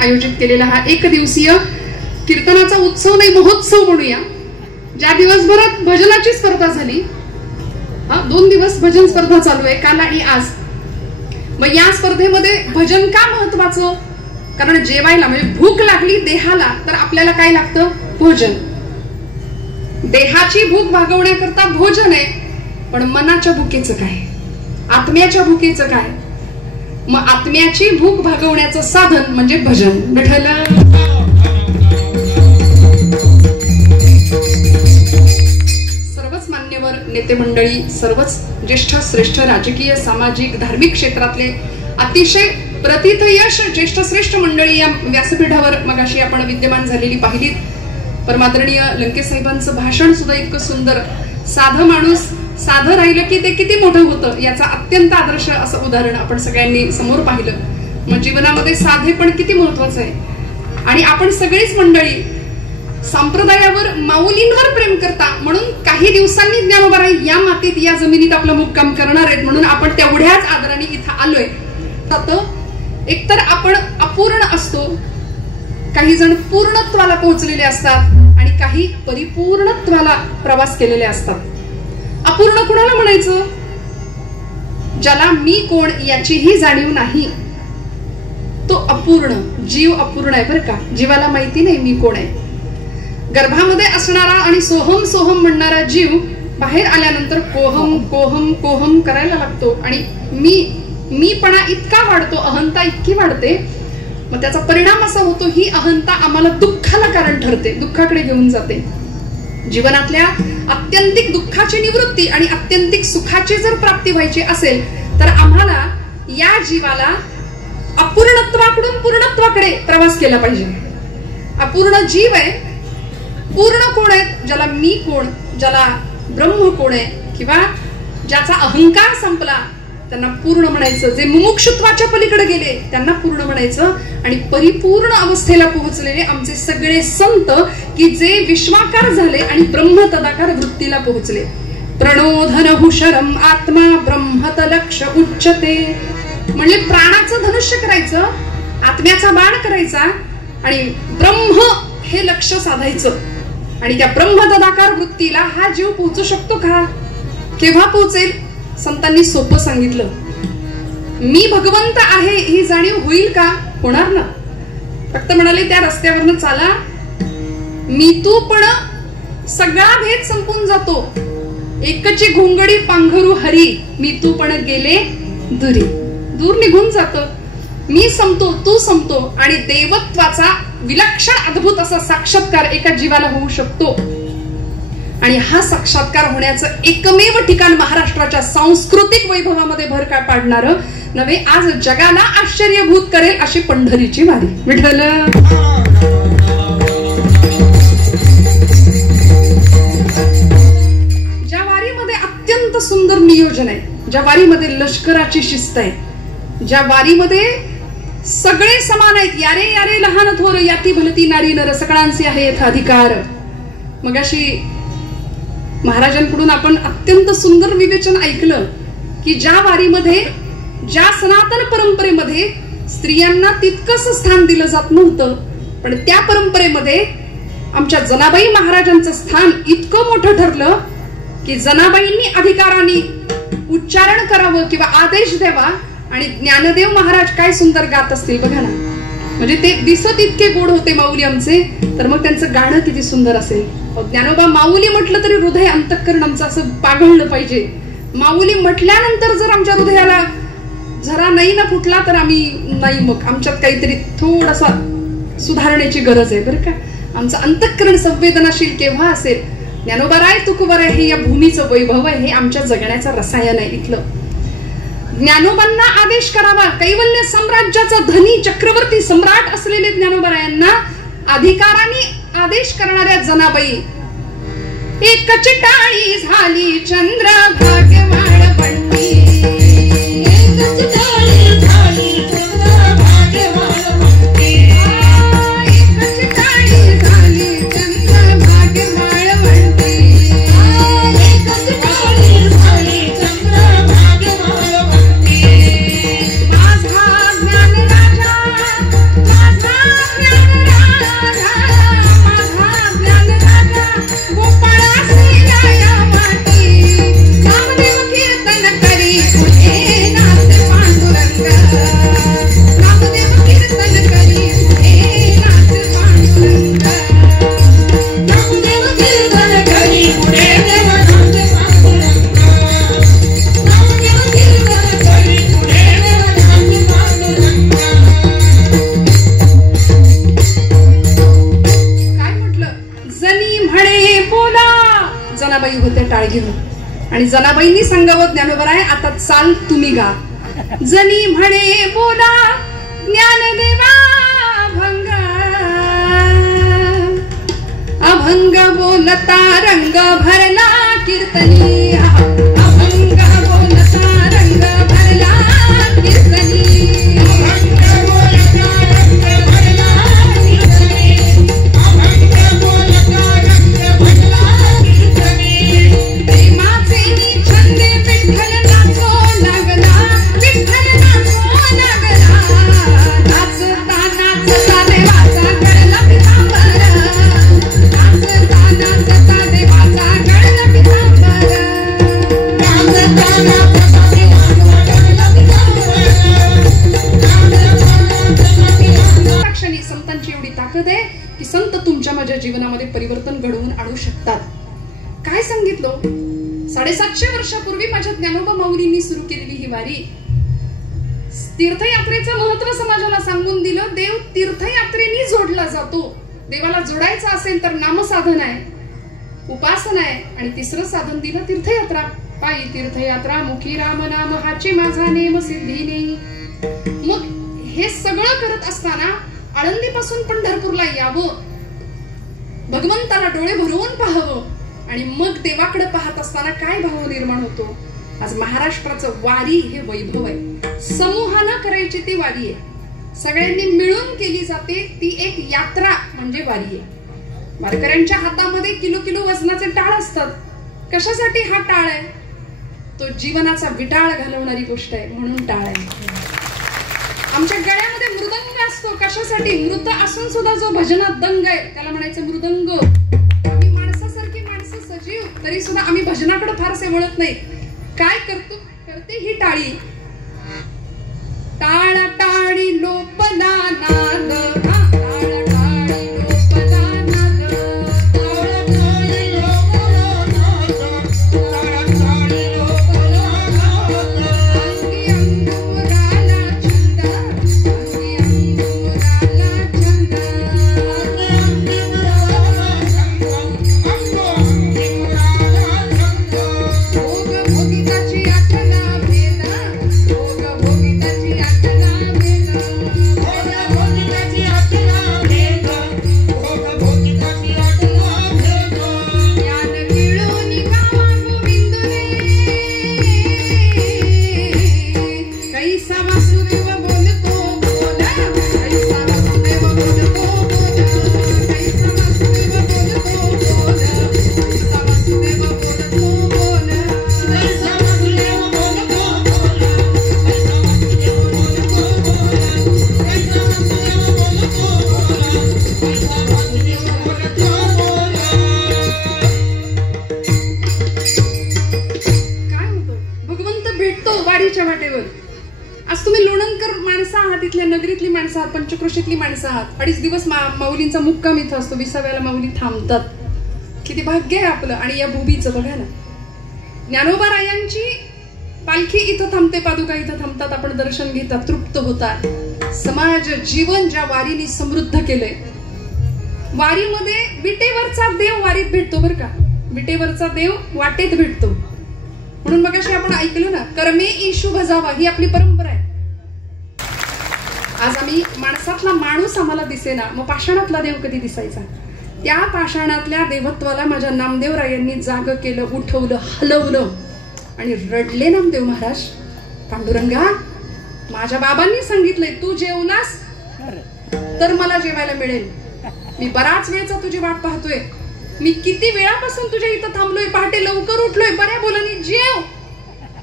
आयोजित केलेला हा एक दिवसीय कीर्तनाचा उत्सव नाही महोत्सव म्हणूया, ज्या दिवसभरात भजनाची स्पर्धा झाली. 2 दिवस भजन स्पर्धा चालू आहे, काल आणि आज. मग या स्पर्धेमध्ये भजन का महत्वाचं? कारण जेवायला म्हणजे भूक लागली देहाला तर आपल्याला काय लागतं? भोजन. देहाची भूक भागवण्याकरता भोजन आहे, पण मनाच्या भुकेचं काय? आत्म्याच्या भुकेचं काय? मग आत्म्याची भूक भागवण्याचं साधन म्हणजे भजन. विठ्ठल सर्वच मान्यवर नेते मंडळी, सर्वच ज्येष्ठ श्रेष्ठ राजकीय सामाजिक धार्मिक क्षेत्रातले अतिशय प्रथित यश ज्येष्ठ श्रेष्ठ मंडळी या व्यासपीठावर मगाशी आपण विद्यमान झालेली पाहिलीत. परमादरणीय लंके साहेबांचं भाषण सुद्धा इतकं सुंदर. साधं माणूस साधं राहिलं की ते किती मोठं होतं याचा अत्यंत आदर्श असं उदाहरण आपण सगळ्यांनी समोर पाहिलं. मग जीवनामध्ये साधे पण किती महत्वाचं आहे. आणि आपण सगळीच मंडळी संप्रदायावर माऊलींवर प्रेम करता म्हणून काही दिवसांनी ज्ञानोबाराय या मातीत या जमिनीत आपलं मुक्काम करणार आहेत, म्हणून आपण तेवढ्याच आदराने इथं आलोय. एकतर आपण अपूर्ण असतो, काही जण पूर्णत्वाला पोहोचलेले असतात आणि काही परिपूर्णत्वाला प्रवास केलेले असतात. अपूर्ण कुणाला म्हणायचं? ज्याला मी कोण याचीही जाणीव नाही तो अपूर्ण. जीव अपूर्ण आहे बरं का. जीवाला माहिती नाही मी कोण आहे. गर्भामध्ये असणारा आणि सोहम सोहम म्हणणारा जीव बाहेर आल्यानंतर कोहम कोहम कोहम करायला लागतो आणि मीपणा इतका वाढतो, अहंता इतकी वाढते. मग त्याचा परिणाम असा होतो, ही अहंता आम्हाला दुःखाला कारण ठरते, दुःखाकडे घेऊन जाते. जीवनातल्या अत्यंतिक दुःखाची निवृत्ती आणि अत्यंतिक सुखाची जर प्राप्ती व्हायची असेल तर आम्हाला या जीवाला अपूर्णत्वाकडून पूर्णत्वाकडे प्रवास केला पाहिजे. अपूर्ण जीव आहे, पूर्ण कोण आहे? ज्याला मी कोण, ज्याला ब्रह्म कोण आहे किंवा ज्याचा अहंकार संपला त्यांना पूर्ण म्हणायचं. जे मुमुक्षुत्वाच्या पलीकडे गेले त्यांना पूर्ण म्हणायचं. आणि परिपूर्ण अवस्थेला पोहोचलेले आमचे सगळे संत की जे विश्वाकार झाले आणि ब्रह्म तदाकार वृत्तीला पोहोचले. प्रणोधन हुशरम आत्मा ब्रह्मत लक्ष उच्चते. म्हणजे प्राणाचं धनुष्य करायचं, आत्म्याचा बाण करायचा आणि ब्रह्म हे लक्ष साधायचं. आणि त्या ब्रह्म तदाकार वृत्तीला हा जीव पोहोचू शकतो का? केव्हा पोहोचेल? संतांनी सोपं सांगितलं. मी भगवंत आहे ही जाणीव होईल का? होणार ना. फक्त म्हणाले त्या रस्त्यावरनं चाला, मी तू पण सगळा भेद संपून जातो. एकची घोंगडी पांघरू हरी, मी तू पण गेले दुरी. दूर निघून जात. मी संपतो, तू संपतो आणि देवत्वाचा विलक्षण अद्भुत असा साक्षात्कार एका जीवाला होऊ शकतो. आणि हा साक्षात्कार होण्याचं एकमेव ठिकाण महाराष्ट्राच्या सांस्कृतिक वैभवामध्ये भर काय पाडणार नव्हे, आज जगाला आश्चर्यभूत करेल अशी पंढरीची वारी. विठ्ठल ज्या वारीमध्ये अत्यंत सुंदर नियोजन आहे, ज्या वारीमध्ये लष्कराची शिस्त आहे, ज्या वारीमध्ये सगळे समान आहेत, यारे यारे लहान थोर याती भलती नारी नर सकळांचे आहेत अधिकार. मगाशी महाराजांकडून आपण अत्यंत सुंदर विवेचन ऐकलं की ज्या वारीमध्ये, ज्या सनातन परंपरेमध्ये स्त्रियांना तितकंच स्थान दिलं जात नव्हतं, पण त्या परंपरेमध्ये आमच्या जनाबाई महाराजांचं स्थान इतकं मोठं ठरलं की जनाबाईंनी अधिकाराने उच्चारण करावं किंवा आदेश द्यावा. आणि ज्ञानदेव महाराज काय सुंदर गात असतील बघा ना. म्हणजे ते दिसत इतके गोड होते माऊली आमचे, तर मग त्यांचं गाणं किती सुंदर असेल. ज्ञानोबा माऊली म्हटलं तरी हृदय अंतःकरण आमचं असं पागळलं पाहिजे. माऊली म्हटल्यानंतर जर आमच्या हृदयाला जरा नाही ना फुटला तर आम्ही नाही, मग आमच्यात काहीतरी थोडासा सुधारण्याची गरज आहे बरं का. आमचं अंतःकरण संवेदनाशील केव्हा असेल? ज्ञानोबाराय तुकोबाराय हे या भूमीचं वैभव आहे, हे आमच्या जगण्याचं रसायन आहे इथलं. ज्ञानोबांना आदेश करावा. कैवल्य साम्राज्याचा धनी चक्रवर्ती सम्राट असलेले ज्ञानोबारायांना अधिकाराने आदेश करणाऱ्या जनाबाई. एक चिटाळी झाली चंद्र भाग्यवान बनली, एक चिटाळी झाली चंद्र भाग्यवान बनली, एक चिटाळी झाली चंद्र भाग्यवान बनली, एक चिटाळी झाली चंद्र भाग्यवान बनली. माझा ज्ञान राजा, माझा आणि जनाबाईंनी सांगावं ज्ञानोबा आहे, आता चाल तुम्ही गा. जनी म्हणे बोला ज्ञानदेवा अभंग, अभंग बोलता रंग भरला कीर्तनी, अभंग बोलता रंग भरला कीर्तनी, अभंग बोलता रंग भरला कीर्तनी, अभंग बोलता रंग भरला कीर्तनी. प्रेमाचे छंदे विठ्ठल नाचो लागला, विठ्ठल नाचो लागला, नाचता नाचता देवाचा गळला पितांबर, नाचता नाचता देवाचा गळला पितांबर, नाचता नाचता देवाचा गळला पितांबर, नाचता. क्षणी संतांची एवढी ताकद आहे की संत तुमच्या माझ्या जीवनामध्ये परिवर्तन घडवून आणू शकतात. काय सांगितलं, 750 वर्षापूर्वी माझ्या ज्ञानोबा माऊलींनी सुरू केलेली ही वारी, तीर्थयात्रेचं महत्व समाजाला सांगून दिलं. देव तीर्थयात्रेनी जोडला जातो. देवाला जोडायचं असेल तर नामसाधन आहे, उपासना आहे, आणि तिसरं साधन दिलं तीर्थयात्रा. पायी तीर्थयात्रा मुखी राम नाम हाची माझा नेम सिद्धी नाही. मग हे सगळं करत असताना आळंदीपासून पंढरपूरला यावं, भगवंताला डोळे भरवून पाहावं, आणि मग देवाकडे पाहत असताना काय भाव निर्माण होतो. आज महाराष्ट्राचं वारी हे वैभव आहे. समूहानं करायची ती वारी आहे, सगळ्यांनी मिळून केली जाते ती एक यात्रा म्हणजे वारी आहे. वारकऱ्यांच्या हातामध्ये किलो किलो वजनाचे टाळ असतात. कशासाठी हा टाळ आहे? तो जीवनाचा विटाळ घालवणारी गोष्ट आहे म्हणून टाळ आहे. आमच्या गळ्यामध्ये मृदंग असतो. कशासाठी? मृत असून सुद्धा जो भजनात दंग आहे त्याला म्हणायचं मृदंग. आम्ही माणसासारखी माणसं सजीव तरी सुद्धा आम्ही भजनाकडे फारसे वळत नाही. काय करते ही टाळी. टाळा टाळी लोपला नाद, टाळा टाळी लोपला नाद, टाळा टाळी लोपला नाद, टाळा टाळी लोपला नाद. अंगी अंगुराला छंद, अंगी अंगुराला छंद, अंगी अंगुराला छंद, अंगी अंगुराला छंद. भोग भोगिताची आठवणा भेद, भोग भोगिताची आठवणा भेद, भोग भोगिताची आठवणा भेद, भोग भोगिताची आठवणा भेद. ज्ञान मिळून गावा गोविंदने, कैसा वासुदेव बोलतो बोल, कैसा वासुदेव बोलतो बोल, कैसा वासुदेव बोलतो बोल, कैसा वासुदेव बोलतो बोल, कैसा वासुदेव बोलतो बोल, कैसा वासुदेव बोलतो बोल, कैसा वासुदेव बोलतो बोल, कैसा वासुदेव बोलतो बोल. काय होतं? भगवंत भेटतो वाडीच्या वाटेवर. आज तुम्ही लोणंदकर माणसं आहात, इथल्या नगरीतली माणसं आहात, पंचक्रोशीतली माणसं आहात. 2.5 दिवस माऊलींचा मुक्काम इथं असतो. 20व्याला माऊली थांबतात. किती भाग्य आहे आपलं. आणि या भूमीचं बघा ना, ज्ञानोबा रायांची पालखी इथं थांबते, पादुका इथं थांबतात, आपण दर्शन घेतात, तृप्त होतात. समाज जीवन ज्या वारीने समृद्ध केलंय. वारीमध्ये विटेवरचा देव वारीत भेटतो बरं का. विटेवरचा देव वाटेत भेटतो. म्हणून मगाशी आपण ऐकलं ना, कर्मे ईशू भजावा, ही आपली परंपरा आहे. आज आम्ही माणसातला माणूस आम्हाला दिसेना, मग पाषाणातला देव कधी दिसायचा? त्या पाषाणातल्या देवत्वाला माझ्या नामदेवरायांनी जाग केलं, उठवलं, हलवलं आणि रडले नामदेव महाराज. पांडुरंगा, माझ्या बाबांनी सांगितलंय तू जेवलास तर मला जेवायला मिळेल. मी बराच वेळचा तुझी वाट पाहतोय. मी किती वेळापासून तुझ्या इथं थांबलोय, पहाटे लवकर उठलोय, बऱ्या बोलानी जेव.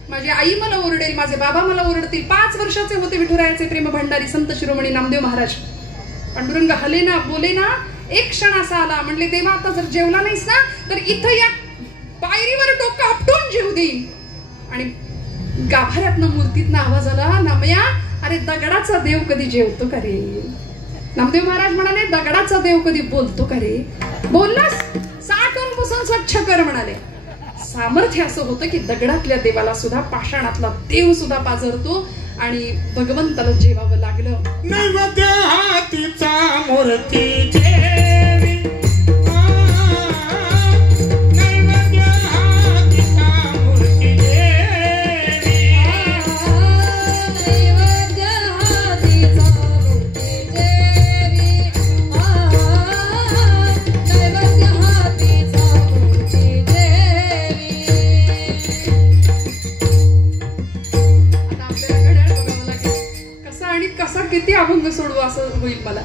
माझी आई मला ओरडेल, माझे बाबा मला ओरडतील. 5 वर्षाचे होते विठुरायाचे प्रेम भंडारी संत शिरोमणी नामदेव महाराज. पांडुरंग हले ना, बोले ना. एक क्षण असा आला, म्हणले देवा आता जर जेवला नाहीस ना तर इथं या पायरीवर डोकं आपटून जेव देईन. आणि गाभाऱ्यातनं मूर्तीतनं आवाज आला, नामया, अरे दगडाचा देव कधी जेवतो का रे? नामदेव महाराज म्हणाले, दगडाचा देव कधी बोलतो का रे? बोललास, साठून पुसून स्वच्छ कर म्हणाले. सामर्थ्य असं होतं की दगडातल्या देवाला सुद्धा पाषाणातला देव सुद्धा पाजरतो आणि भगवंताला जेवावं लागलं. नैवेद्य हातीचा मूर्ती जेवी, नैवेद्य हातीचा मूर्ती किती अभंग सोडू असं होईल मला.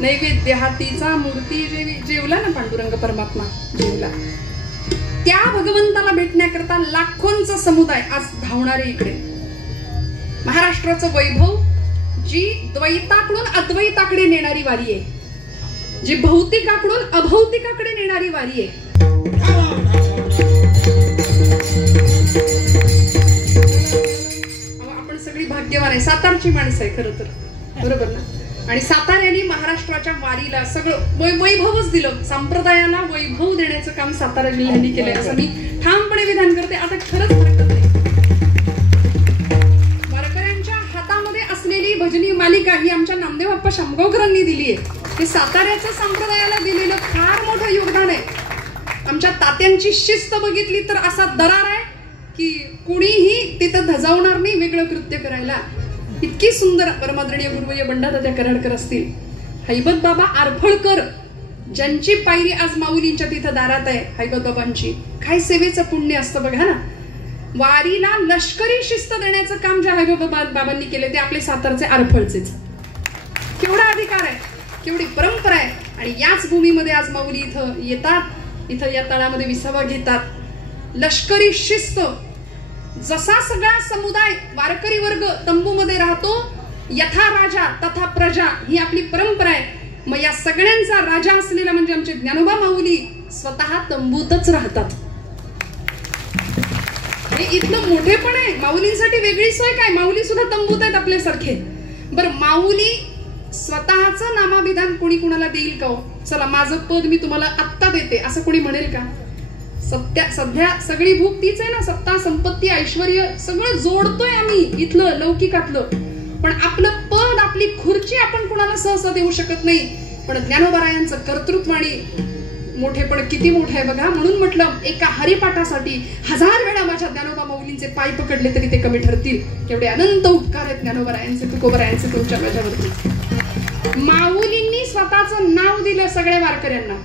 नैवेद्य हातीचा मूर्ती जेवला ना पांडुरंग परमात्मा जेवला, त्या भगवंताला भेटण्याकरता लाखोंचा समुदाय आज धावणारे इकडे. महाराष्ट्राचं वैभव जी द्वैताकडून अद्वैताकडे नेणारी वारी आहे, जी भौतिकाकडून अभौतिकाकडे नेणारी वारी आहे. आपण सगळी भाग्यवान आहे, सातारची माणसं आहे खरं तर, बरोबर ना. आणि साताऱ्याने महाराष्ट्राच्या वारीला सगळं वैभवच दिलं. संप्रदायाला वैभव देण्याचं काम सातारा जिल्ह्याने केलंय असं मी ठामपणे विधान करते. आता खरंच हरकत नाही. वारकऱ्यांच्या हातामध्ये असलेली भजनी मालिका ही आमच्या नामदेव बाप्पा शामगावकरांनी दिली आहे. हे साताऱ्याच्या संप्रदायाला दिलेलं फार मोठं योगदान आहे. आमच्या तात्यांची शिस्त बघितली तर असा दरार आहे की कुणीही तिथं धजावणार नाही वेगळं कृत्य करायला. इतकी सुंदर परमादरणीय गुरुवर्य बंडादादा कराडकर असतील, हैबत बाबा आरफळकर, ज्यांची पायरी आज माऊलींच्या तिथं दारात आहे. हैबत बाबांची काय सेवेचं पुण्य असतं बघा ना. वारीला लष्करी शिस्त देण्याचं काम ज्या हैबत बाबांनी केले ते आपले सातारचे आरफळचेच. केवढा अधिकार आहे, केवढी परंपरा आहे. आणि याच भूमीमध्ये आज माऊली इथं येतात, इथं या तळामध्ये विसावा घेतात. लष्करी शिस्त, जसा सगळा समुदाय वारकरी वर्ग तंबूमध्ये राहतो, यथा राजा तथा प्रजा ही आपली परंपरा आहे. मग या सगळ्यांचा राजा असलेला म्हणजे आमचे ज्ञानोबा माऊली स्वतः तंबूतच राहतात. हे इथलं मोठेपण आहे. माऊलींसाठी वेगळी सोय काय, माऊली सुद्धा तंबूत आहेत आपल्यासारखे. बरं, माऊली स्वतःचं नामाभिधान कोणी कुणाला देईल का? चला माझं पद मी तुम्हाला आत्ता देते असं कोणी म्हणेल का? सध्या सगळी भूक तीच आहे ना, सत्ता संपत्ती ऐश्वर्य सगळं जोडतोय आम्ही इथलं लौकिकातलं, पण आपलं पद आपली खुर्ची आपण कुणाला सहसा देऊ शकत नाही. पण ज्ञानोबारायांचं कर्तृत्व आणि मोठेपण किती मोठं आहे बघा. म्हणून म्हटलं एका हरिपाठासाठी 1000 वेळा माझ्या ज्ञानोबा माऊलींचे पाय पकडले तरी ते कमी ठरतील. एवढे अनंत उपकार आहेत ज्ञानोबारायांचे तुकोबारायांचे तुमच्या माझ्यावरती. माऊलींनी स्वतःचं नाव दिलं सगळ्या वारकऱ्यांना.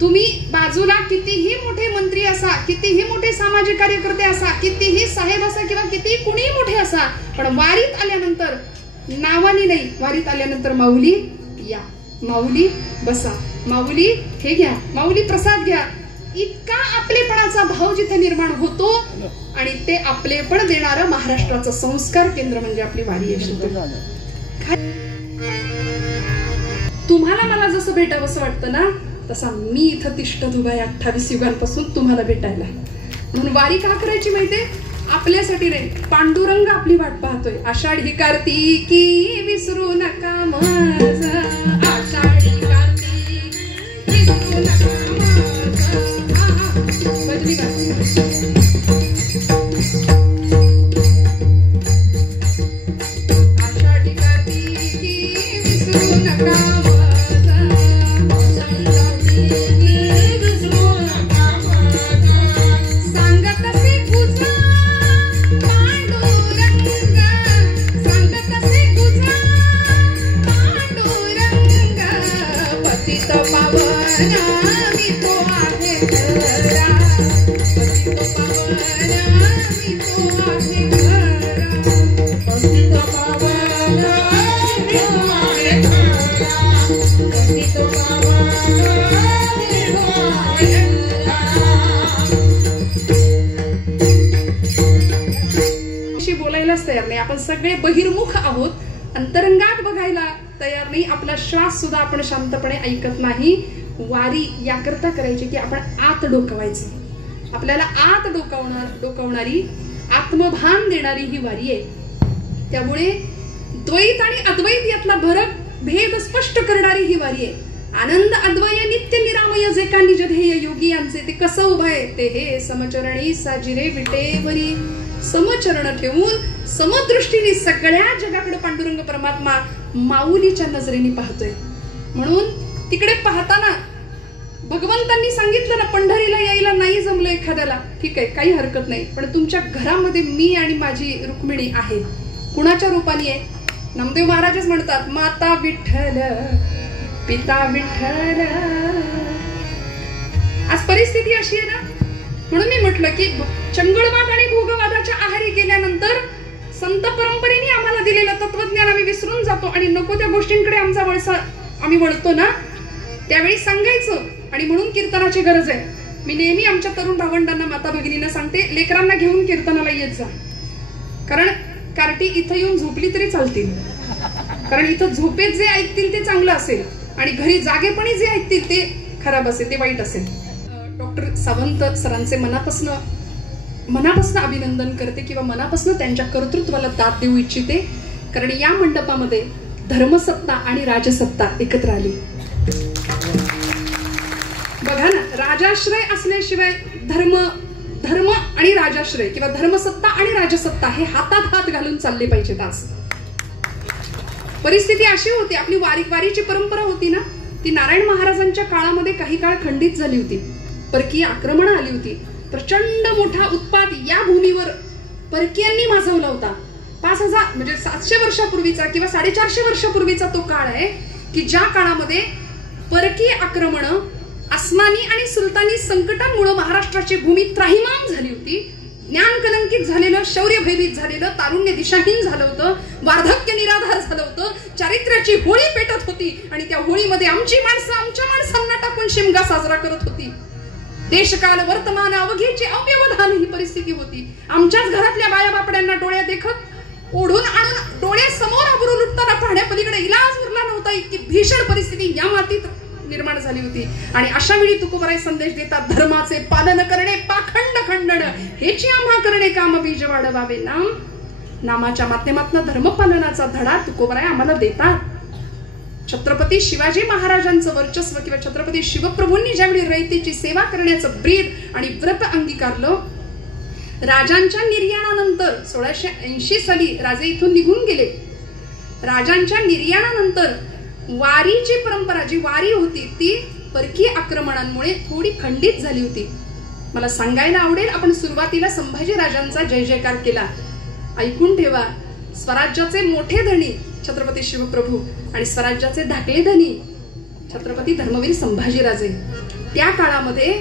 तुम्ही बाजूला कितीही मोठे मंत्री असा, कितीही मोठे सामाजिक कार्यकर्ते असा, कितीही साहेब असा किंवा कितीही कुणीही मोठे असा, पण वारीत आल्यानंतर नावानी नाही, वारीत आल्यानंतर माऊली या, माऊली बसा, माऊली हे घ्या, माऊली प्रसाद घ्या. इतका आपलेपणाचा भाव जिथे निर्माण होतो आणि ते आपलेपण देणारं महाराष्ट्राचं संस्कार केंद्र म्हणजे आपली वारी आहे. तुम्हाला मला जसं भेटावंसं वाटतं ना, तसा मी इथं तिष्ठत उभा आहे 28 युगांपासून तुम्हाला भेटायला. म्हणून वारी का करायची माहितीये? आपल्यासाठी रे. पांडुरंग आपली वाट पाहतोय. आषाढी कार्तिकी विसरू नका माझा, आषाढी कार्तिकी विसरू नका आषाढी कार्तिकी विसरू नका. बोलायलाच तयार नाही. आपण सगळे बहिर्मुख आहोत, अंतरंगात बघायला तयार नाही. आपला श्वास सुद्धा आपण शांतपणे ऐकत नाही. वारी याकरता करायची की आपण आत डोकावायचं. आपल्याला आत डोकावणारी, आत्मभान देणारी ही वारी आहे. त्यामुळे द्वैत आणि अद्वैत यातला भेद स्पष्ट करणारी ही वारी आहे. आनंद अद्वय नित्य निरामय जे का निज ध्येय योगी यांचे ते कसं उभं आहे ते हे समचरणी साजिरे विटेवरी. समचरण ठेवून समदृष्टीने सगळ्या जगाकडे पांडुरंग परमात्मा माऊलीच्या नजरेने पाहतोय. म्हणून तिकडे पाहताना भगवंतांनी सांगितलं ना, पंढरीला यायला नाही जमलं एखाद्याला, ठीक आहे काही हरकत नाही, पण तुमच्या घरामध्ये मी आणि माझी रुक्मिणी आहे. कुणाच्या रूपाने आहे? नामदेव महाराजच म्हणतात, माता विठ्ठल पिता विठ्ठल. आज परिस्थिती अशी आहे ना, म्हणून मी म्हटलं की चंगळवाद आणि भोगवादाच्या आहारी गेल्यानंतर संत परंपरेने आम्हाला दिलेलं तत्वज्ञान आम्ही विसरून जातो आणि नको त्या गोष्टींकडे आमचा वळसा आम्ही वळतो ना, त्यावेळी सांगायचं. आणि म्हणून कीर्तनाची गरज आहे. मी नेहमी आमच्या तरुण भावंडांना, माता भगिनींना सांगते, लेकरांना घेऊन कीर्तनाला येत जा. कारण कार्टी इथं येऊन झोपली तरी चालतील, कारण इथं झोपेत जे ऐकतील ते चांगलं असेल आणि घरी जागेपणी जे ऐकतील ते खराब असेल, ते वाईट असेल. डॉक्टर सावंत सरांचे मनापासून अभिनंदन करते किंवा मनापासून त्यांच्या कर्तृत्वाला दाद देऊ इच्छिते. कारण या मंडपामध्ये धर्मसत्ता आणि राजसत्ता एकत्र आली. बघा ना, राजाश्रय असल्याशिवाय धर्म आणि राजाश्रय किंवा धर्मसत्ता आणि राजसत्ता हे हातात हात घालून चालले पाहिजेत. आज परिस्थिती अशी होती, आपली वारीची परंपरा होती ना, ती नारायण महाराजांच्या काळामध्ये काही काळ खंडित झाली होती. परकीय आक्रमण आली होती. प्रचंड मोठा उत्पात या भूमीवर परकीयांनी माजवला होता. 5000 म्हणजे 700 वर्षापूर्वीचा किंवा 450 वर्षापूर्वीचा तो काळ आहे की ज्या काळामध्ये परकीय आक्रमण, अस्मानी आणि सुलतानी संकटांमुळे महाराष्ट्राची भूमी त्राहिमाम झाली होती. ज्ञान कलंकित झालेलं, शौर्य भयभीत झालेलं, तारुण्य दिशाहीन झालं होतं, वार्धक्य निराधार झालं होतं, चारित्र्याची होळी पेटत होती आणि त्या होळीमध्ये आमची माणसं आमच्या माणसांना टाकून शिमगा साजरा करत होती. देशकाल वर्तमान अवघेचे अव्यवधान ही परिस्थिती होती. आमच्याच घरातल्या बाया बापड्यांना डोळ्या देखत ओढून आणून डोळ्यासमोर अब्रू लुटताना पाहण्यापलीकडे इलाज उरला नव्हता. इतकी भीषण परिस्थिती या मातीत निर्माण झाली होती. आणि अशा वेळी तुकोबाराय संदेश देतात, धर्माचे पालन करणे पाखंड खंडन हेची आम्हा करणे काम बीज वाढवावे नाम. नामाच्या माध्यमातून धर्मपालनाचा धडा तुकोबाराय आम्हाला देतात. छत्रपती शिवाजी महाराजांचं वर्चस्व किंवा छत्रपती शिवप्रभूंनी ज्यावेळी रयतेची सेवा करण्याचं ब्रीद आणि व्रत अंगीकारलं, राजांच्या निर्याणानंतर 1680 साली राजे इथून निघून गेले. राजांच्या निर्याणानंतर वारीची परंपरा, जी वारी होती ती परकीय आक्रमणांमुळे थोडी खंडित झाली होती. मला सांगायला आवडेल, आपण सुरुवातीला संभाजी राजांचा जय जयकार केला. ऐकून ठेवा, स्वराज्याचे मोठे धनी छत्रपती शिवप्रभू आणि स्वराज्याचे धाकले धनी छत्रपती धर्मवीर संभाजीराजे. त्या काळामध्ये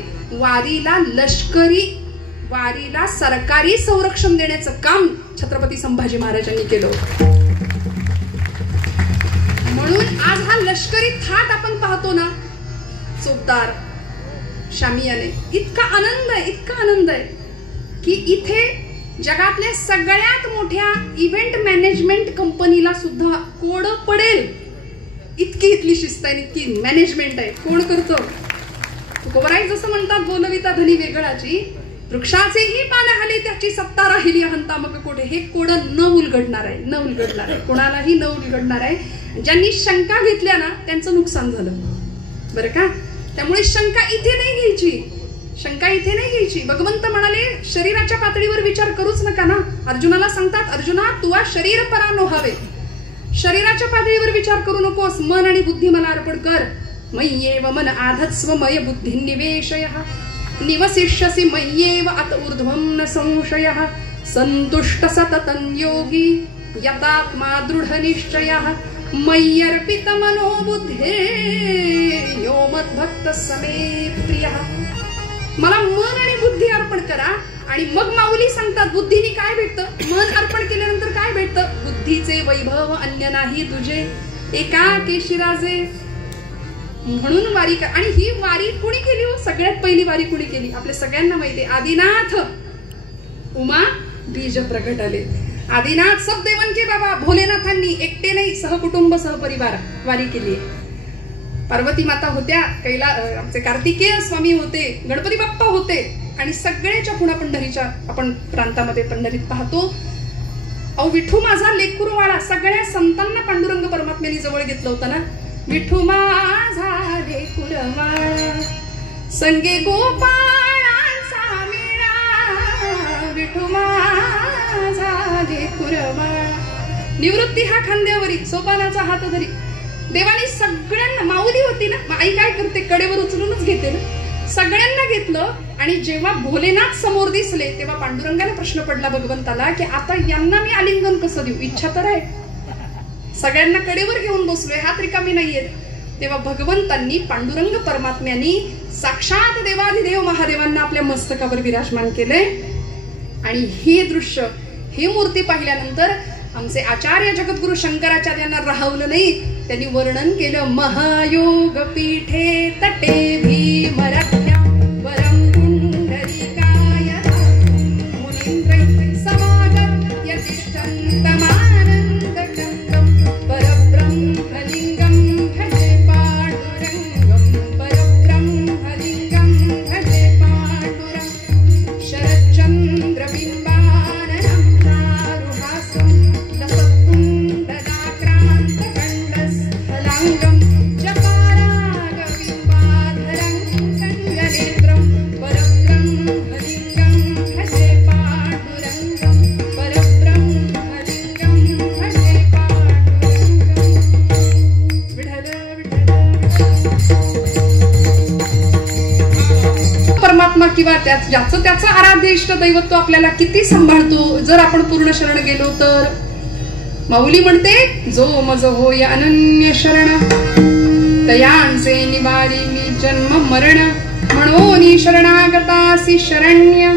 वारीला सरकारी संरक्षण देण्याचं काम छत्रपती संभाजी महाराजांनी केलं. म्हणून आज हा लष्करी थाट आपण पाहतो ना, चोपदार शामियाने, इतका आनंद आहे की इथे जगातल्या सगळ्यात मोठ्या इव्हेंट मॅनेजमेंट कंपनीला सुद्धा कोड पडेल इतकी इथली शिस्त आहे, इतकी मॅनेजमेंट आहे. कोण करतो? तुकोबाराय जसं म्हणतात, बोलविता धनी वेगळाची, वृक्षाचेही पान हले त्याची सत्ता राहिली हंता मग कोठे. हे कोड न उलगडणार आहे, कोणालाही न उलगडणार आहे. ज्यांनी शंका घेतल्या ना त्यांचं नुकसान झालं बरं का. त्यामुळे शंका इथे नाही घ्यायची. भगवंत म्हणाले, शरीराच्या पातळीवर विचार करूच नका ना. अर्जुनाला सांगतात, अर्जुना तुवा शरीर परा नोहावे, शरीराच्या पातळीवर विचार करू नकोस, मन आणि बुद्धी मला अर्पण कर. मय्येव मन आधत्स्व मय बुद्धी निवेशयः निवसिष्यसि मय्येव अत ऊर्ध्वं न संशयः संतुष्ट सततं योगी यतात्मा दृढ निश्चयः मय्यर्पित मनो बुद्धे यो मद्भक्त समे प्रियः. मला मन आणि बुद्धी अर्पण करा. आणि मग माऊली सांगतात, बुद्धीने काय भेटतं? मन अर्पण केल्यानंतर काय भेटतं? बुद्धीचे वैभव अन्य नाही तुझे, एकाकेशी राजे. म्हणून वारी. आणि ही वारी कोणी केली हो? सगळ्यात पहिली वारी कोणी केली? आपल्या सगळ्यांना माहिती आहे, आदिनाथ उमा बीज प्रगट आले. आदिनाथ सब देवन के बाबा भोलेनाथांनी एकटे नाही, सहकुटुंब सहपरिवार वारी केली. पार्वती माता होत्या, आमचे कार्तिकेय स्वामी होते, गणपती बाप्पा होते आणि सगळ्याच्या पुन्हा पंढरीच्या आपण प्रांतामध्ये पंढरीत पाहतो. अहो विठू माझा लेकुरवाळा, सगळ्या संतांना पांडुरंग परमात्म्याने जवळ घेतलं होतं ना. विठू माझा लेकुरवाळा संगे गोपाळांचा मेळा, विठू माझा लेकुरवाळा. निवृत्ती हा खांद्यावरी, सोपानाचा हात धरी. देवाने सगळ्यांना, माऊली होती ना, आई काय करते, कडेवर उचलूनच घेते ना, सगळ्यांना घेतलं. आणि जेव्हा भोलेनाथ समोर दिसले तेव्हा पांडुरंगाला प्रश्न पडला भगवंताला की आता यांना मी आलिंगन कसं देऊ? इच्छा तर आहे, सगळ्यांना कडेवर घेऊन बसलोय, हात रिकामी नाहीयेत. तेव्हा भगवंतांनी, पांडुरंग परमात्म्यांनी साक्षात देवाधिदेव महादेवांना आपल्या मस्तकावर विराजमान केले. आणि हे दृश्य ही मूर्ती पाहिल्यानंतर आमचे आचार्य जगद्गुरु शंकराचार्यांना राहवलं नाही. त्यांनी वर्णन केलं, महायोग पीठे तटे भीमरथ्या वरं पुंडरीकाय मुनींद्रै समागत यतिष्ठन्तमानन्दचन्द्रं परब्रह्मलिङ्गं भजे पाण्डुरङ्गं परब्रह्मलिङ्गं भजे पाण्डुरङ्गं शरच्चन्द्रबिम्बाननं चारुहासं लसत्कुण्डलाक्रान्तकण्डस्थलाङ्गं जपारागबिम्बाधरं कण्डनेत्रं परब्रह्मलिङ्गं भजे पाण्डुरङ्गं परब्रह्मलिङ्गं भजे पाण्डुरङ्गं. विठ्ठल परमात्मा किंवा ज्याचं त्याचं आराध्य इष्ट दैवत तो आपल्याला किती सांभाळतो जर आपण पूर्ण शरण गेलो तर. माऊली म्हणते, जो मज होय अनन्य शरण तयांचे निवारी मी जन्म मरण म्हणून शरणागतासी शरण्य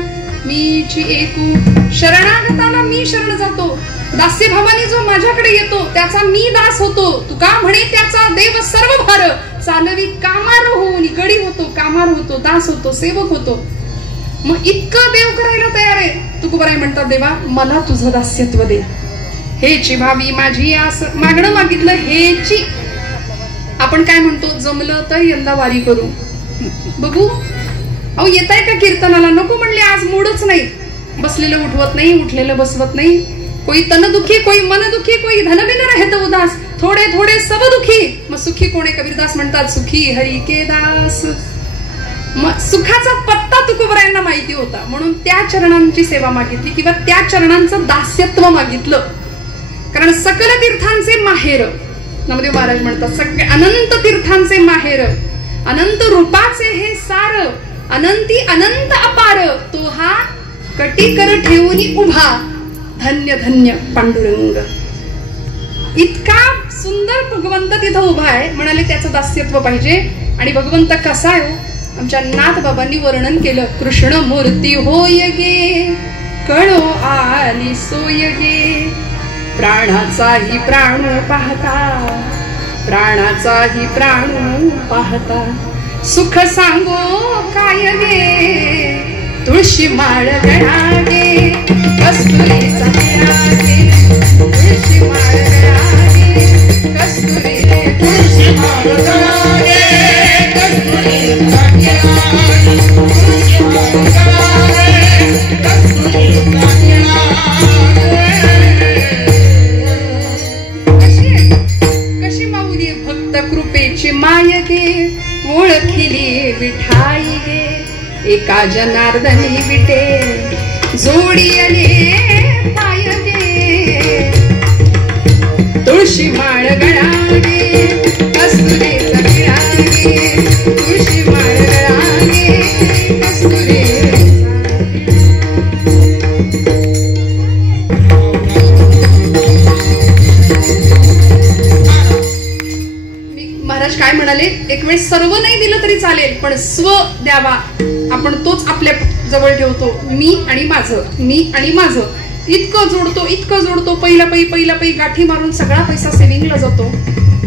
मीची एकू. शरणागताला मी शरण जातो. दास्य भावाने जो माझ्याकडे येतो त्याचा मी दास होतो. तुका म्हणे त्याचा देव सर्व भार चालवी कामार होऊन गडी होतो, कामार होतो, दास होतो, सेवक होतो. मग इतकं देव करायला तयार आहे. तुकोबाराय म्हणतात, देवा मला तुझं दास्यत्व दे, हेची भावी माझी आस. मागणं मागितलं हेची. आपण काय म्हणतो, जमलं तर यंदा वारी करू, बघू. अहो येताय का कीर्तनाला? नको म्हणले, आज मूडच नाही. बसलेलं उठवत नाही, उठलेलं बसवत नाही. कोई तन दुखी, कोई मन दुखी, कोई धन बिन रहत उदास, थोडे थोडे सब दुखी. मग सुखी कोणे? कबीरदास म्हणतात, सुखी हरी के दास. मग सुखाचा पत्ता तुकोबरायांना माहिती होता, म्हणून त्या चरणांची सेवा मागितली किंवा त्या चरणांचं दास्यत्व मागितलं. कारण सकल तीर्थांचे माहेर, नामदेव महाराज म्हणतात, सगळे अनंत तीर्थांचे माहेर, अनंत रूपाचे हे सार, अनंती अनंत अपार, तो हा कटीकर ठेवून उभा, धन्य धन्य पांडुरंग. इतका सुंदर भगवंत तिथं उभा आहे. म्हणाले त्याचं दास्यत्व पाहिजे. आणि भगवंत कसा आहे हो? आमच्या नाथ बाबांनी वर्णन केलं, कृष्ण मूर्ती होय गे, कळो आली सोय गे, प्राणाचाही प्राण पाहता, प्राणाचाही प्राण पाहता, सुख सांगो काय गे, तुळशी माळ गळा गे, कस्तुरीचा गळा गे, तुळशी माळ गळा गे, कस्तुरी तुळशी माळ गळा गे, कस्तुरीचा गळा गे, तुळशी माळ गळा गे, कस्तुरीचा गळा गे. कशी माऊली भक्त कृपेची माय गे, ओळखिली विठाई गे, एका जनार्दनी विटे जोडी आले पाय गे, तुळशी माळ गळा गे, कस्तुरीचा गळा गे, तुळशी माळ गळा गे, कस्तुरीचा. महाराज काय म्हणाले, एक वेळ सर्व नाही दिलं तरी चालेल, पण स्व द्यावा. आपण तोच आपल्या जवळ ठेवतो. मी आणि माझं, मी आणि माझं, इतकं जोडतो, इतकं जोडतो. पहिला पै गाठी मारून सगळा पैसा सेव्हिंगला जातो.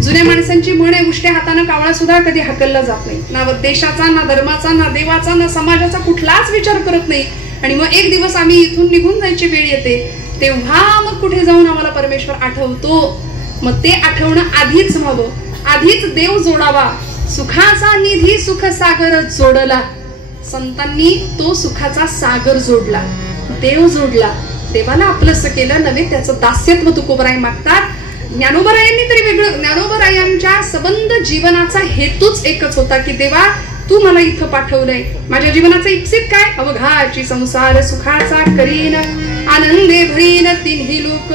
जुन्या माणसांची म्हण आहे, उष्ट्या हातानं कावळा सुद्धा कधी हाकलला जात नाही. ना देशाचा, ना धर्माचा, ना देवाचा, ना समाजाचा कुठलाच विचार करत नाही. आणि मग एक दिवस आम्ही इथून निघून जायची वेळ येते, तेव्हा मग कुठे जाऊन आम्हाला परमेश्वर आठवतो. मग ते आठवणं आधीच व्हावं, आधीच देव जोडावा. सुखाचा निधी सुख सागर जोडला. संतांनी तो सुखाचा सागर जोडला, देव जोडला, देवाला आपलंसं केलं नव्हे. त्याचं दास्यत्व तुकोबराय मागतात. ज्ञानोबरायांनी तरी वेगळं. ज्ञानोबरायांच्या संबंध जीवनाचा हेतूच एकच होता की देवा तू मला इथं पाठवलंय. माझ्या जीवनाचं इप्सित काय? अवघाची संसार सुखाचा करीन, आनंदे भरीन तिन्ही लोक.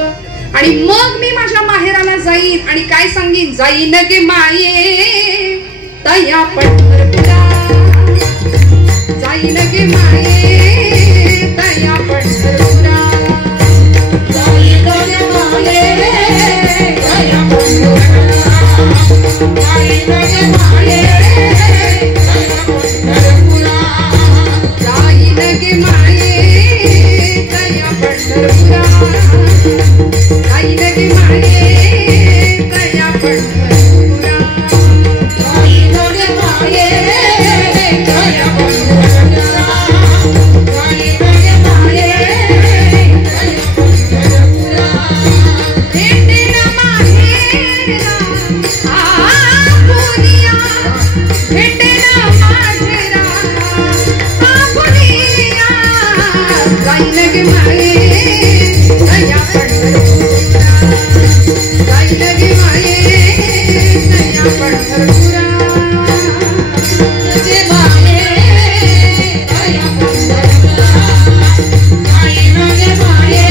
आणि मग मी माझ्या माहेराला जाईन आणि काय सांगीन, जाईन गे माये तया पंढरपुरा, जाईन गे माये तया पंढरपुरा, जाईन गे माये तया पंढरपुरा, जाईन गे माये तया पंढरपुरा, जाईन गे माये तया पंढरपुरा. पंढरपुरा जाईन गे माये तया पंढरपुरा जाईन गे माये तया पंढरपुरा जाईन गे माये तया पंढरपुरा भेटेन माहेरला आपुनिया भेटेन माझेरा आपुनिया जाईन गे माये तया पंढरपुरा जाईन गे माये तया पंढरपुरा गे माये तया पंढरपुरा जाईन गे माये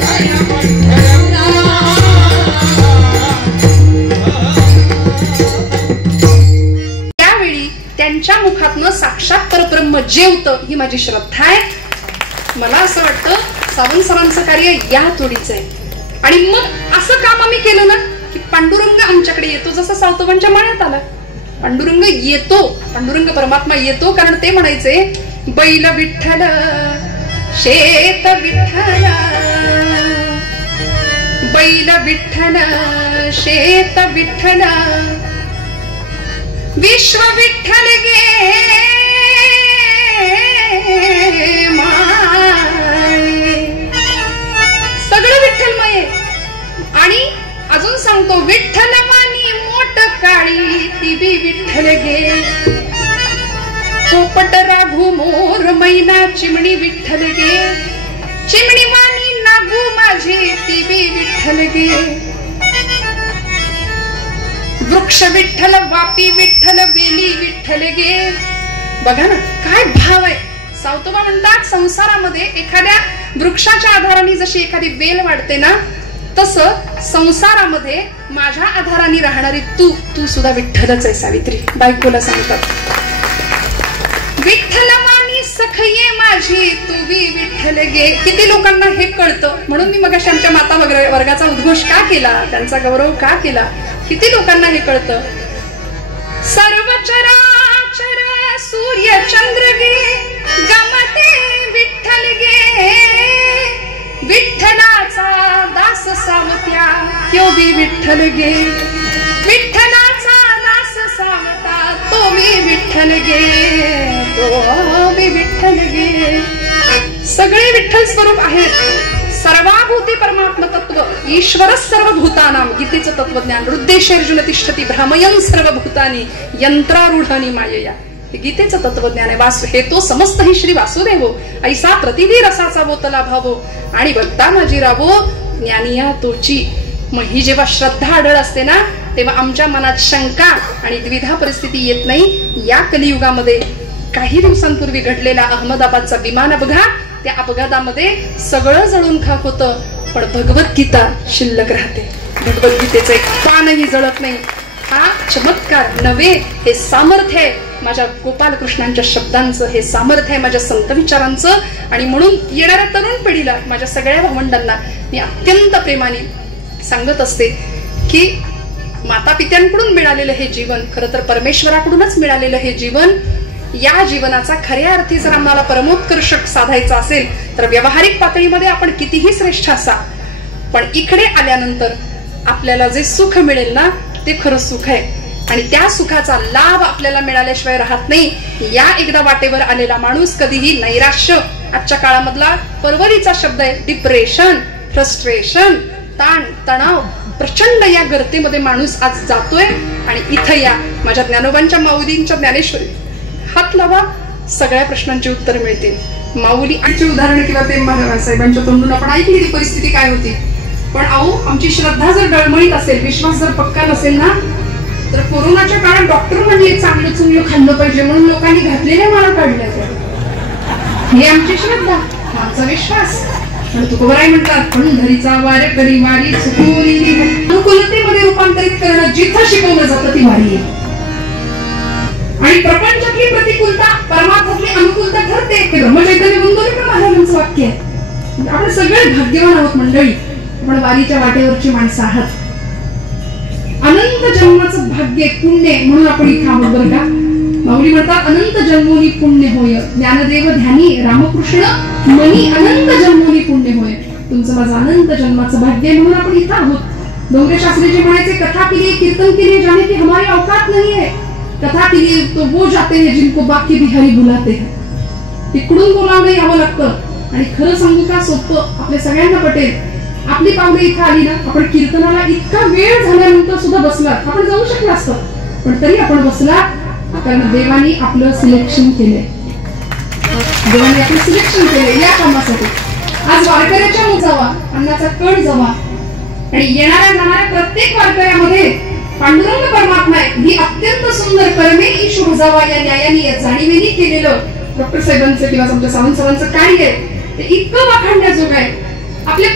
तया पंढरपुरा. त्यावेळी त्यांच्या मुखातनं साक्षात परब्रह्म जेवतं ही माझी श्रद्धा आहे. मला असं वाटतं सावंत सरांचं कार्य या तोडीचं आहे. आणि मग असं काम आम्ही केलं ना की पांडुरंग आमच्याकडे येतो. जसं सावतोबांच्या माळ्यात आला पांडुरंग येतो, पांडुरंग परमात्मा येतो. कारण ते म्हणायचे बैल विठ्ठल शेत विठ्ठल बैल विठ्ठल शेत विठ्ठल विश्व विठ्ठल गे माये सगळं विठ्ठलमय. आणि अजून सांगतो विठ्ठल वाणी मोठ काळी ती बी विठ्ठल गे पोपट राघू मोर मैना चिमणी विठ्ठल गे चिमणी वाणी नागू माझे ती बी विठ्ठल गे वृक्ष विठ्ठल वापी विठ्ठल वेली विठ्ठल गे. बघा ना काय भाव आहे. सावतोबा म्हणतात संसारामध्ये एखाद्या वृक्षाच्या आधाराने जशी एखादी वेल वाढते ना तसं संसारामध्ये माझ्या आधाराने राहणारी तू सुद्धा विठ्ठलच आहे सावित्री. बायकोला सांगतात विठ्ठलवाणी सखये माझी तू बी विठ्ठल गे. किती लोकांना हे कळतं. म्हणून मी मगाशी आमच्या माता वर्गाचा उद्घोष का केला, त्यांचा गौरव का केला. किती लोकांना हे कळतं. सर्व चराचर सूर्य चंद्र गे गमते विठ्ठल गे विठ्ठलाचा दास सावत्या त्यो बी विठ्ठल गे विठ्ठलाचा दास सावता तो बी विठ्ठल गे तो बी विठ्ठल गे. सगळे विठ्ठल स्वरूप आहेत. सर्वाभूती परमात्म तत्व ईश्वर सर्वभूतानां गीतेचं तत्वज्ञान हृद्देशेर्जुन तिष्ठती भ्रामयन् सर्वभूतानि यंत्रारूढानि मायया. हे गीतेचं तत्वज्ञान आहे. हे तो समस्त ही श्री वासुदेवो ऐसा प्रतिदी रसाचा बोतला भावो आणि भक्ता माझी रावो ज्ञानिया तोची. मग ही जेव्हा श्रद्धा आढळ असते ना तेव्हा आमच्या मनात शंका आणि द्विधा परिस्थिती येत नाही. या कलियुगामध्ये काही दिवसांपूर्वी घडलेला अहमदाबादचा विमान अपघात, त्या अपघातामध्ये सगळं जळून खाक होतं पण भगवद्गीता शिल्लक राहते. भगवद्गीतेचं एक पानही जळत नाही. हा चमत्कार नव्हे, हे सामर्थ्य आहे माझ्या गोपाल कृष्णांच्या शब्दांचं, हे सामर्थ्य आहे माझ्या संत विचारांचं. आणि म्हणून येणाऱ्या तरुण पिढीला माझ्या सगळ्या भावंडांना मी अत्यंत प्रेमाने सांगत असते की माता पित्यांकडून मिळालेलं हे जीवन खरं तर परमेश्वराकडूनच मिळालेलं हे जीवन, या जीवनाचा खऱ्या अर्थी जर आम्हाला परमोत्कर्ष साधायचा असेल तर व्यावहारिक पातळीमध्ये आपण कितीही श्रेष्ठ असा पण इकडे आल्यानंतर आपल्याला जे सुख मिळेल ना ते खरं सुख आहे. आणि त्या सुखाचा लाभ आपल्याला मिळाल्याशिवाय राहत नाही. या एकदा वाटेवर आलेला माणूस कधीही नैराश्य, आजच्या काळामधला परवरीचा शब्द आहे डिप्रेशन, फ्रस्ट्रेशन, ताण तणाव, प्रचंड या गर्तेमध्ये माणूस आज जातोय. आणि इथं या माझ्या ज्ञानोबांच्या माऊलींच्या ज्ञानेश्वरी हात लावा, सगळ्या प्रश्नांची उत्तर मिळतील. माऊली आजची उदाहरण किंवा ते साहेबांच्या तोंडून आपण ऐकली ती परिस्थिती काय होती. पण अहो आमची श्रद्धा जर डळमळीत असेल, विश्वास जर पक्का नसेल ना तर कोरोनाच्या काळात डॉक्टर म्हणले चांगलं चुंगलं खाल्लं पाहिजे म्हणून लोकांनी घातलेल्या माळा काढल्या. ही आमची श्रद्धा, आमचा विश्वास. पण तुकोबराय म्हणतात पंढरीचा वार करी वारी चुकोरी अनुकूलतेमध्ये रूपांतरित करणं जिथं शिकवलं जातं ती वारी आहे. आणि प्रपंचातली प्रतिकूलता परमार्थातली अनुकूलता ठरते. हे ब्रह्मचैतन्य गोंदवलेकर महाराजांचं वाक्य आहे. आपण सगळे भाग्यवान आहोत मंडळी, आपण वारीच्या वाटेवरची माणसं आहात. अनंत जन्माचं भाग्य पुण्य म्हणून आपण इथं आहोत बरं का. माऊली म्हणतात अनंत जन्मोनी पुण्य होय, ज्ञानदेव ध्यानी रामकृष्ण मनी अनंत जन्मोनी पुण्य होय. तुमचं माझं अनंत जन्माचं भाग्य म्हणून आपण इथं आहोत. डोंगरे शास्त्रीजी म्हणायचे कथा के लिए कीर्तन के लिए जाने की हमारी औकात नहीं है, कथा के लिए तो वो जाते हैं जिनको बाकी भी हरी बुलाते हैं. तिकडून बोलावं यावं लागतं. आणि खरं सांगू का सोपं आपल्या सगळ्यांना पटेल. आपली पावलं इथं आली ना, आपण कीर्तनाला इतका वेळ झाल्यानंतर सुद्धा बसलात, आपण जाऊ शकलो असतं, पण तरी आपण बसलात कारण देवानी आपलं सिलेक्शन केलंय. देवानी आपलं सिलेक्शन केलंय या कामासाठी. आज वारकऱ्याच्या मुजावा, अन्नाचा कण जावा आणि येणाऱ्या जाणाऱ्या प्रत्येक वारकऱ्यामध्ये पांडुरंग परमात्मा ही अत्यंत सुंदर कर्मे ईश मुजावा या न्यायाने या जाणीवेने केलेलं डॉक्टर साहेबांचं किंवा आमच्या सावंत सरांचं कार्य आहे ते इतकं वाखाणण्याजोग आहे. आपले